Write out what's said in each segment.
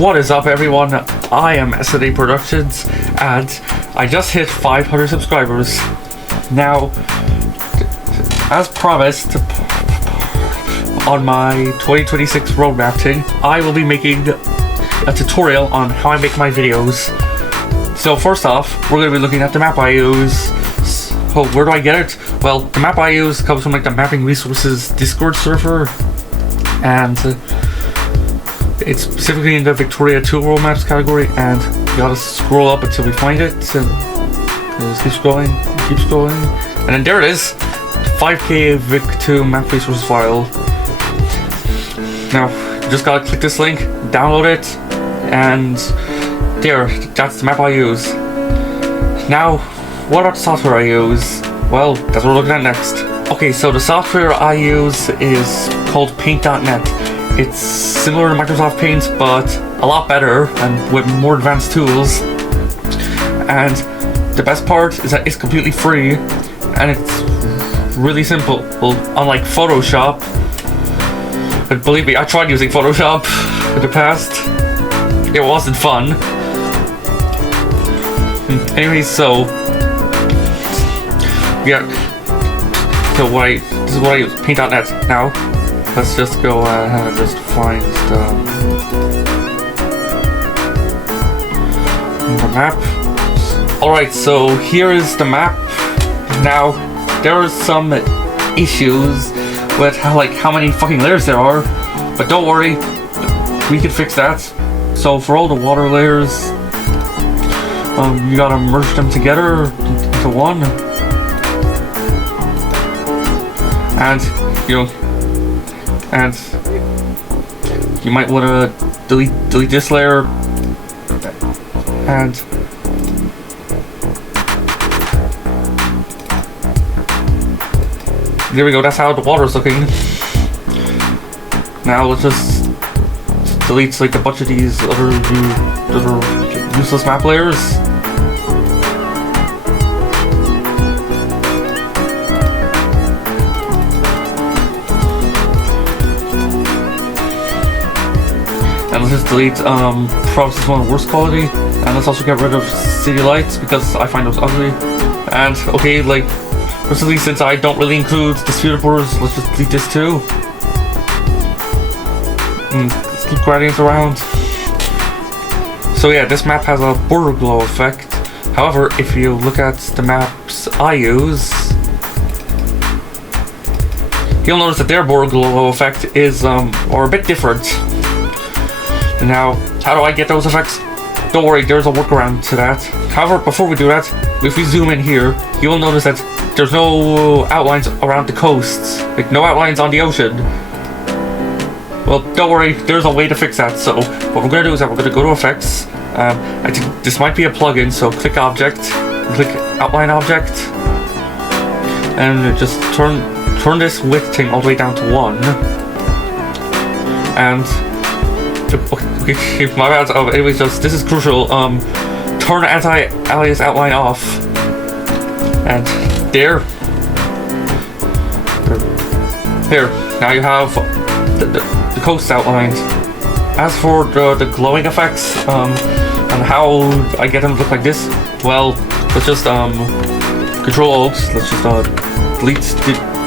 What is up, everyone? I am SNA Productions, and I just hit 500 subscribers. Now, as promised, on my 2026 roadmap thing, I will be making a tutorial on how I make my videos. So first off, we're going to be looking at the map I use. So where do I get it? Well, the map I use comes from like the Mapping Resources Discord server, and it's specifically in the Victoria Tool World Maps category, and you gotta scroll up until we find it, and just keep scrolling, and then there it is, 5k Vic2 map resources file. Now, you just gotta click this link, download it, and there, that's the map I use. Now, what about the software I use? Well, that's what we're looking at next. Okay, so the software I use is called Paint.net. It's similar to Microsoft Paint, but a lot better and with more advanced tools. And the best part is that it's completely free and it's really simple. Well, unlike Photoshop, but believe me, I tried using Photoshop in the past. It wasn't fun. Anyways, so yeah. So this is what I use, Paint.net. Now, let's just go ahead and just find the map. Alright, so here is the map. Now, there are some issues with how many fucking layers there are, but don't worry, we can fix that. So for all the water layers, you gotta merge them together into one. And you might want to delete this layer, and there we go. That's how the water's looking. Now let's just delete like a bunch of these other useless map layers. And let's just delete Provinces 1 worst quality, and let's also get rid of city lights because I find those ugly. And okay, like personally, since I don't really include disputed borders, let's just delete this too. And let's keep gradients around. So yeah, this map has a border glow effect. However, if you look at the maps I use, you'll notice that their border glow effect is or a bit different. Now, how do I get those effects? Don't worry, there's a workaround to that. However, before we do that, if we zoom in here, you'll notice that there's no outlines around the coasts. Like, no outlines on the ocean. Well, don't worry, there's a way to fix that. So, what we're going to do is that we're going to go to Effects. I think this might be a plugin, so click Object, click Outline Object, and just turn this width thing all the way down to 1. And okay, my bad. Anyways, this is crucial. Turn anti-alias outline off, and there. Now you have the coast outlined. As for the glowing effects, and how I get them to look like this, well, let's just Control Alt. Let's just delete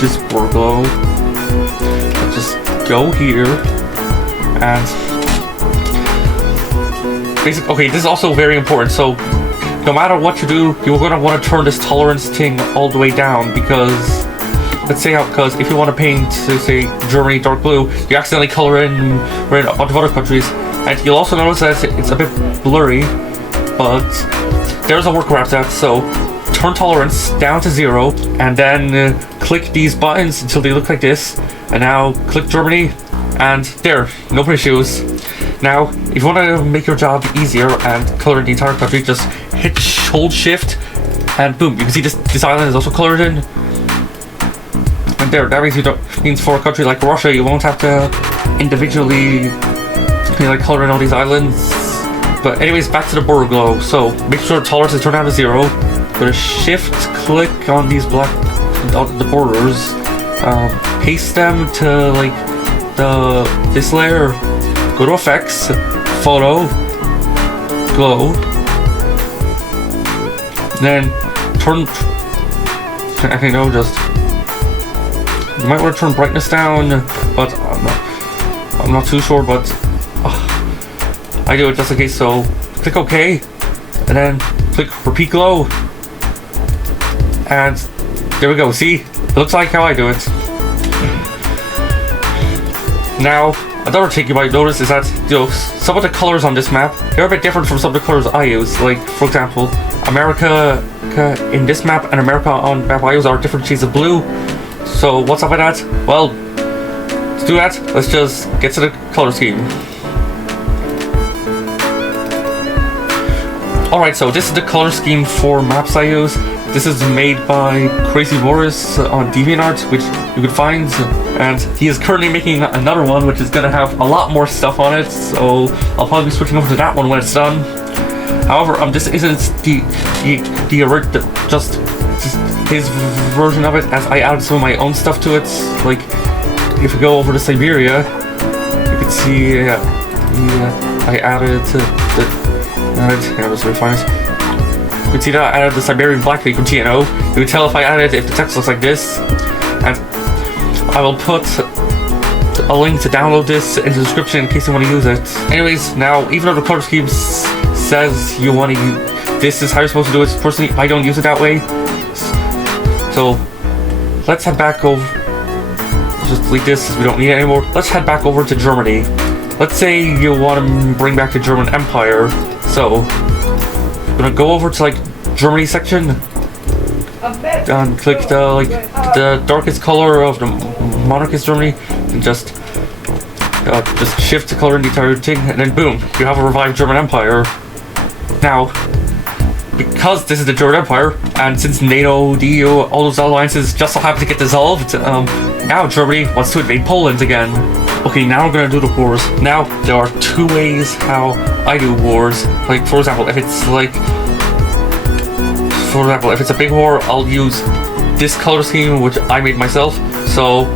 this border glow. Let's just go here and. Okay, this is also very important. So, no matter what you do, you're gonna want to turn this tolerance thing all the way down because, let's say, because if you want to paint, say, Germany dark blue, you accidentally color in red a bunch of other countries, and you'll also notice that it's a bit blurry. But there's a workaround to that. So, turn tolerance down to 0, and then click these buttons until they look like this. And now click Germany, and there, no issues. Now, if you want to make your job easier and color the entire country, just hold Shift, and boom, you can see this island is also colored in. And there, that means for a country like Russia, you won't have to individually color in all these islands. But anyways, back to the border glow. So make sure the tolerance is turned down to 0. Go to Shift, click on these the borders, paste them to this layer. Go to Effects, photo, glow, then turn, I know, just, you might want to turn brightness down, but I'm not too sure, but I do it just in case. So click OK, and then click repeat glow, and there we go. See, it looks like how I do it. Now, another thing you might notice is that, you know, some of the colors on this map, they're a bit different from some of the colors I use. Like, for example, America in this map and America on map I use are different shades of blue. So what's up with that? Well, to do that, let's just get to the color scheme. Alright, so this is the color scheme for maps I use. This is made by Crazy Boris on DeviantArt, which you can find, and he is currently making another one which is going to have a lot more stuff on it, so I'll probably be switching over to that one when it's done. However, this isn't just his version of it, as I added some of my own stuff to it. Like, if you go over to Siberia, you can see I added let's refine it. You can see that I added the Siberian Blackfeet from TNO. You can tell if I added if the text looks like this, and I will put a link to download this in the description in case you want to use it. Anyways, now, even though the color scheme says you want to use, this is how you're supposed to do it. Personally, I don't use it that way. So let's head back over. Just delete this as we don't need it anymore. Let's head back over to Germany. Let's say you want to bring back the German Empire. So I'm gonna go over to like Germany section and click the darkest color of the monarchist Germany, and just shift the color in the entire thing, and then boom, you have a revived German Empire. Now, because this is the German Empire, and since NATO, the EU, all those alliances just so happen to get dissolved, now Germany wants to invade Poland again. Okay, now we're gonna do the wars. Now, there are two ways how I do wars. Like, for example, if it's a big war, I'll use this color scheme, which I made myself. So,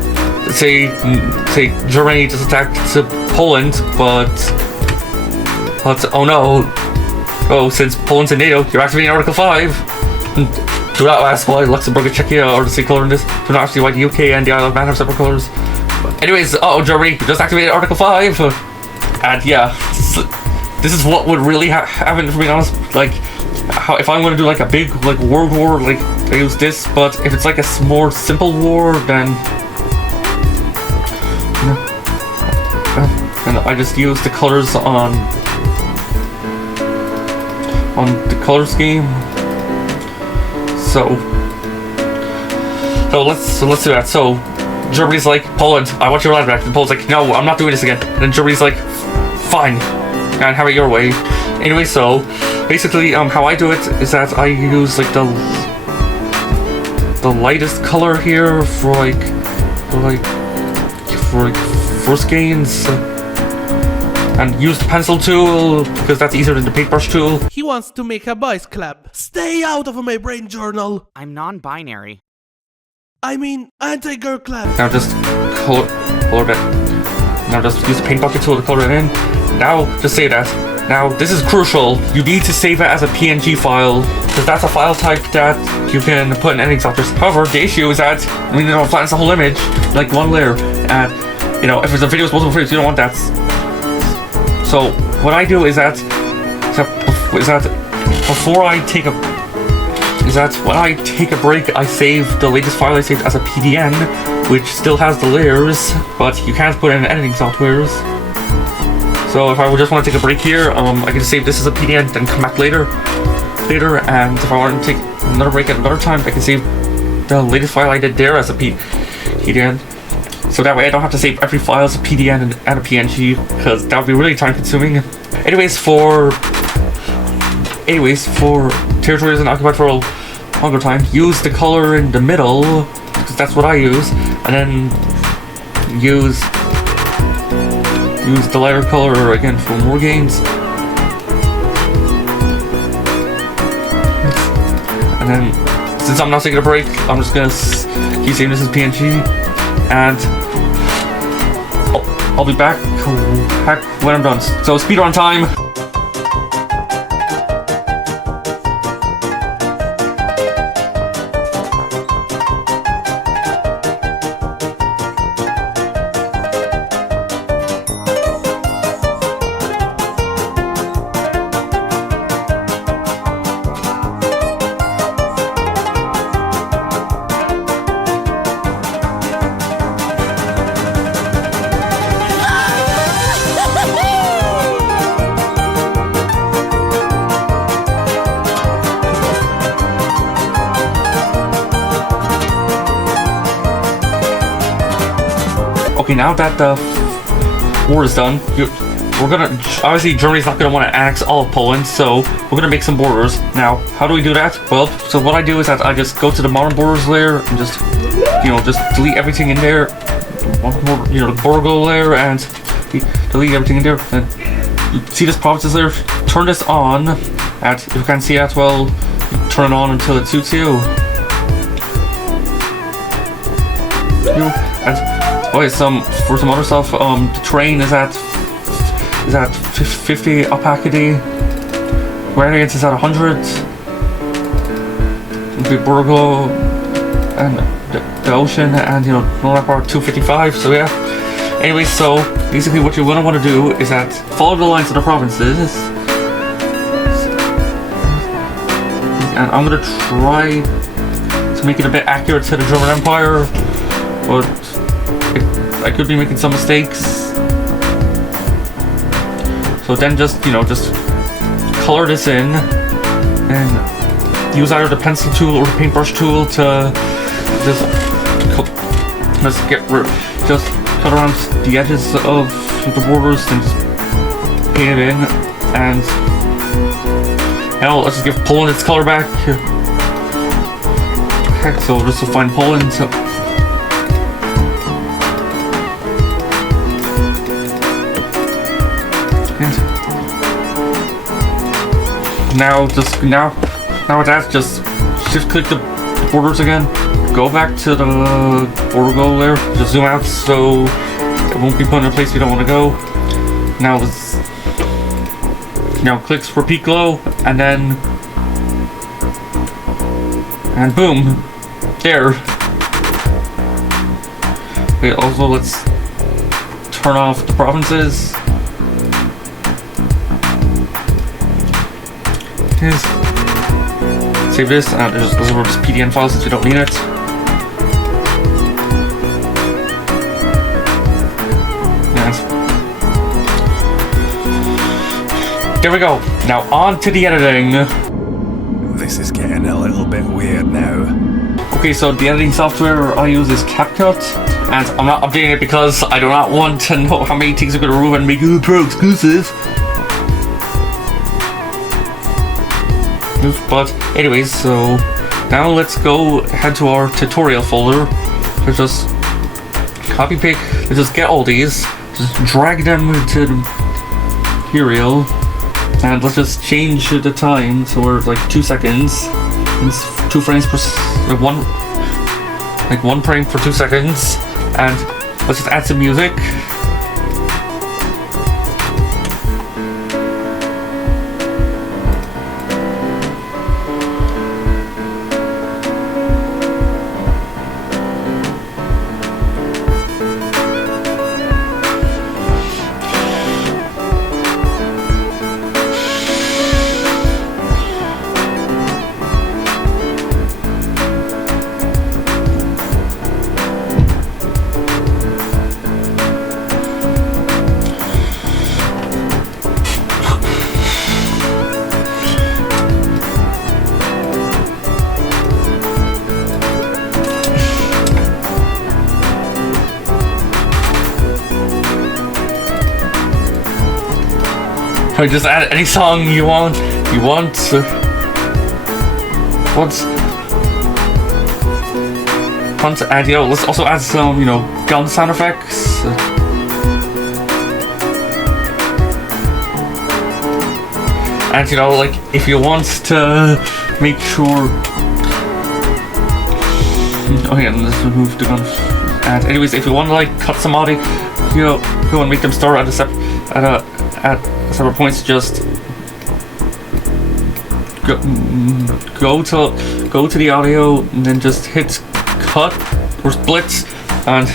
say Germany just attacked to Poland, but oh no. Oh, since Poland's in NATO, you're activating Article 5. Do not ask why Luxembourg and Czechia are the same color in this. Do not ask why the UK and the Isle of Man have separate colors. But anyways, Germany, you just activated Article 5. And yeah, this is what would really happen, to be honest. Like, if I'm gonna do like a big like world war, like I use this. But if it's like a more simple war, then I just use the colors on the color scheme. So let's do that. So Germany's like, Poland, I want your land back. And Poland's like, no, I'm not doing this again. And then Germany's like, fine, and have it your way. Anyway, so basically, how I do it is that I use like the lightest color here for first gains. And use the pencil tool, because that's easier than the paintbrush tool. He wants to make a boys club. Stay out of my brain journal. I'm non-binary. I mean, anti-girl club. Now just color that. Now just use the paint bucket tool to color it in. Now, just say that. Now, this is crucial. You need to save it as a PNG file, because that's a file type that you can put in editing software. However, the issue is that, it flattens the whole image, like one layer. And, if it's a video with multiple frames, you don't want that. So what I do is that when I take a break, I save the latest file I saved as a PDN, which still has the layers, but you can't put in editing softwares. So if I just want to take a break here, I can just save this as a PDN, then come back later, and if I want to take another break at another time, I can save the latest file I did there as a PDN. So that way I don't have to save every file as a PDN and a PNG, because that would be really time consuming. Anyways, for territories and occupied for a longer time, use the color in the middle, because that's what I use, and then use the lighter color again for more gains. And then, since I'm not taking a break, I'm just gonna keep saving this as PNG. And I'll be back back when I'm done. So speedrun time. Okay, now that the war is done, we're gonna, obviously Germany's not gonna want to annex all of Poland, so we're gonna make some borders. Now, how do we do that? Well, so what I do is that I just go to the modern borders layer and just, just delete everything in there. The border layer and delete everything in there. And you see this provinces layer? Turn this on, and if you can't see that, well, turn it on until it suits you. Okay, for some other stuff, the terrain is at 50 opacity, variance is at 100, the Burgo and the ocean, and Northern Power 255. So yeah. Anyway, so basically what you're gonna want to do is that follow the lines of the provinces, and I'm gonna try to make it a bit accurate to the German Empire, but I could be making some mistakes. So then just color this in and use either the pencil tool or the paintbrush tool to just cut around the edges of the borders and just paint it in, and hell, let's just give Poland its color back. Heck, so just to find Poland. So now with that, just shift click the borders again, go back to the border goal there, just zoom out so it won't be put in a place you don't want to go. Now clicks repeat glow, and then boom, there. Okay, also let's turn off the provinces. Save this, and those are just PDN files since we don't need it. Yes. There we go. Now on to the editing. This is getting a little bit weird now. Okay, so the editing software I use is CapCut, and I'm not updating it because I do not want to know how many things are going to ruin and make it pro exclusive. But anyways, so now let's go head to our tutorial folder. Let's just copy paste, let's just get all these, just drag them to the material, and let's just change the time so we're like 2 seconds. It's 2 frames per one frame for 2 seconds, and let's just add some music. Or just add any song you want. And let's also add some, gun sound effects. And like if you want to make sure. Okay, let's remove the gun. And anyways, if you want to like cut some audio, you want to make them start at a separate. at several points, just go to the audio and then just hit cut or split and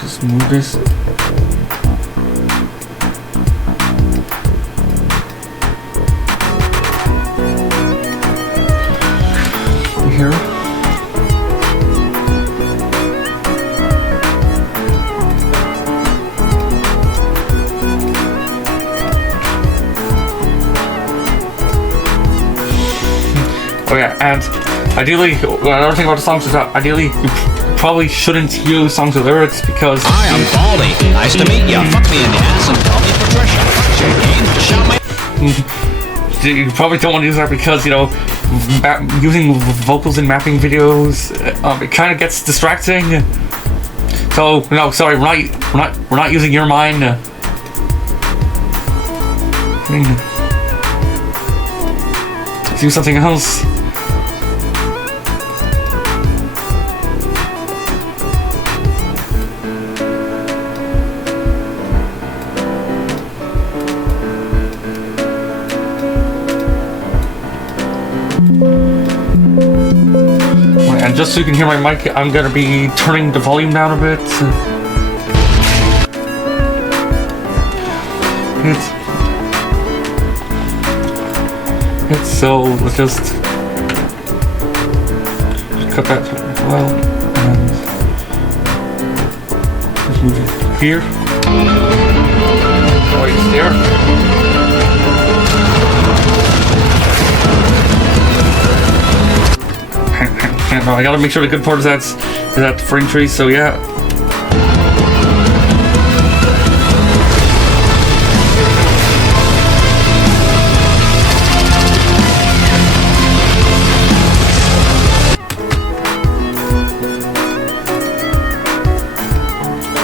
just move this. Here. Oh yeah, and ideally, another thing about the songs is that ideally you probably shouldn't use songs with lyrics because... Hi, I'm Baldy. Nice to meet you. Fuck me in the ass and call me Patricia. What's your name? Shout my... You probably don't want to use that because, you know, using vocals in mapping videos, it kind of gets distracting. So, no, sorry, we're not using Your Mind. Let's do something else. And just so you can hear my mic, I'm gonna be turning the volume down a bit. It's so let's just cut that well and just move it here. Oh, it's there. No, I gotta make sure the good part is that frame tree, so yeah.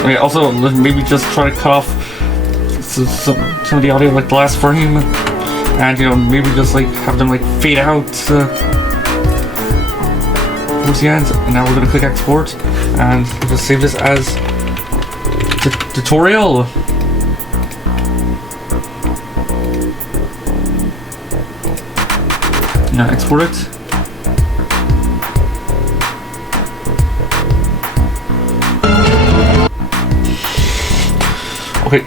Okay, also, maybe just try to cut off some of the audio like the last frame, and you know, maybe just like have them like fade out towards the end. And now we're gonna click export and we'll just save this as tutorial. Now export it. Okay,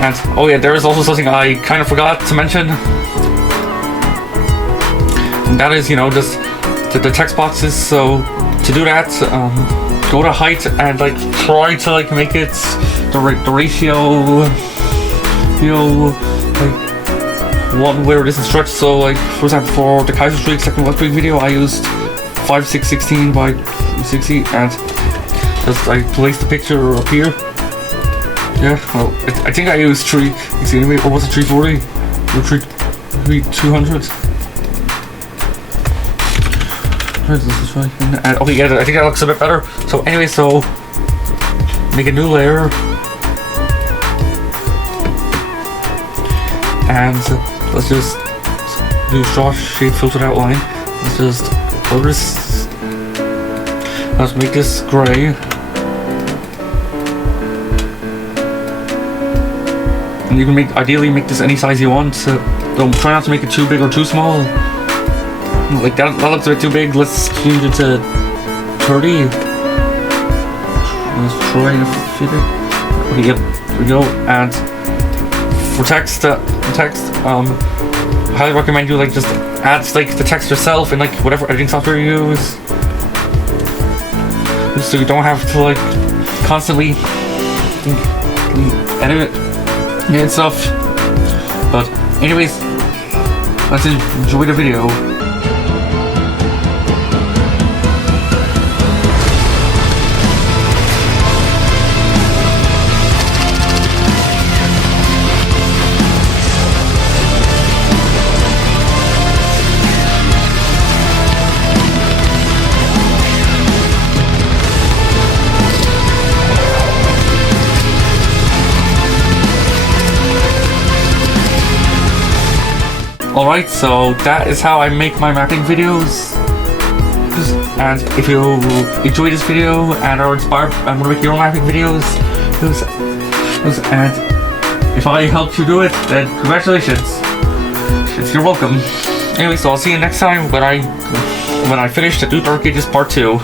and oh yeah, there is also something I kind of forgot to mention, and that is, you know, just the text boxes. So to do that, go to height and like try to like make it the ratio, you know, like one where it isn't stretched. So like for example, for the Kaiser Streak second West Week video, I used 5:6:16 by 60, and just I placed the picture up here. Yeah, well, I think I used 360 anyway, or was it 340 or 200? And okay, yeah, I think that looks a bit better. So anyway, so make a new layer, and let's just do straw shade filtered outline. Let's just color this. Let's make this gray. And you can ideally make this any size you want. So don't try not to make it too big or too small. Like that looks a bit too big. Let's change it to 30. Let's try to fit it. Okay, yep, there we go. And for text, I highly recommend you like just add like the text yourself in like whatever editing software you use, so you don't have to like constantly edit it and stuff. But anyways, let's enjoy the video. Alright, so that is how I make my mapping videos. And if you enjoy this video and are inspired and want to make your own mapping videos, And if I helped you do it, then congratulations. You're welcome. Anyway, so I'll see you next time when I finish the New Dark Ages Part 2.